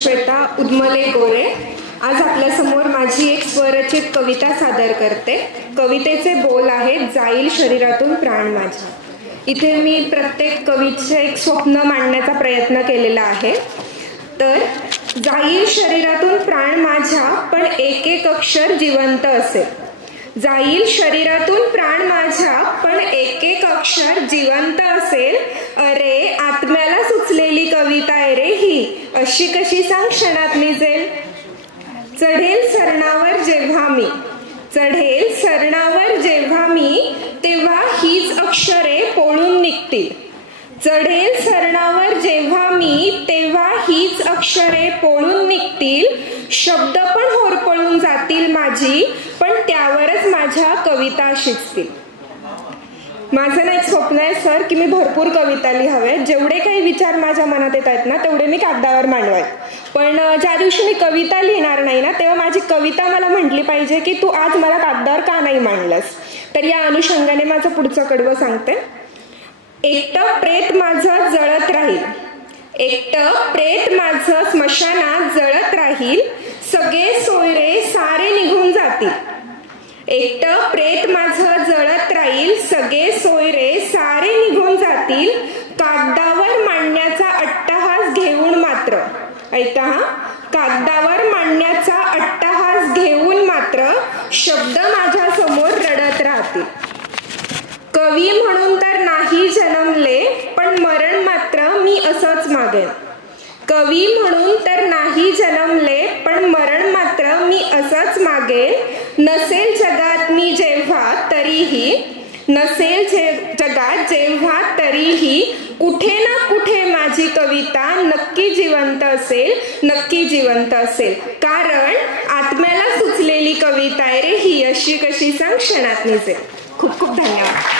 श्वेता उदमले गोरे आज आपल्या समोर माझी एक स्वरचित कविता सादर करते। कवितेचे बोल आहेत जाईल शरीरातून प्राण माझ्या। इथे मी प्रत्येक कवीचे एक स्वप्न मांडण्याचा प्रयत्न केलेला आहे। तर जाईल शरीरातून प्राण माझ्या पण एक एक अक्षर जिवंत असेल। जाईल शरीरातून प्राण माझ्या पण एक एक अक्षर जिवंत असेल। अरे आत्म्याला सुचलेली कविता आहे रे ही, अशी कशी सांग क्षणात निजेल। चढेल सरणावर जेव्हा मी तेव्हा हीच अक्षरे पोळून निघतील। चढेल सरणावर जेव्हा मी तेव्हा हीच अक्षरे पोळून निघतील। शब्द पण होरपळून जातील माझी पण त्यावरच माझ्या कविता शिजतील। माझं ना एक स्वप्न आहे सर की मी भरपूर कविता लिहाव्यात। जेवढे काही विचार माझ्या मनात येत आहेत ना तेवढे मी कागदावर मांडवाय। पण ज्या दिवशी मी कविता लिहिणार नाही ना तेव्हा माझी कविता मला म्हटली पाहिजे की तू आज मला कागदावर का नाही मांडलंस। तर या अनुषंगाने माझं पुढचं कडवं सांगते। एकटं प्रेत माझं जळत राहील, एकटं प्रेत माझं स्मशानात जळत राहील। सगळे सोयरे सारे निघून जातील। एकटं प्रेत माझं जळत राहील, सगळे सोयरे सारे निघून जातील। कागदावर मांडण्याचा अट्टहास घेऊन मात्र, ऐका हा, कागदावर मांडण्याचा अट्टहास घेऊन मात्र शब्द माझ्या समोर रडत राहतील। कवी म्हणून तर नाही जन्मले पण मरण मात्र मी असंच मागेन। कवी म्हणून तर नाही जन्मले पण मरण मात्र मी असंच मागेन। नसेल जगात मी जेव्हा तरीही, नसेल जगात जेव्हा तरीही कुठे ना कुठे माझी कविता नक्की जिवंत असेल, नक्की जिवंत असेल। कारण आत्म्याला सुचलेली कविता आहे रे ही, अशी कशी सांग क्षणात निजेल। खूप खूप धन्यवाद।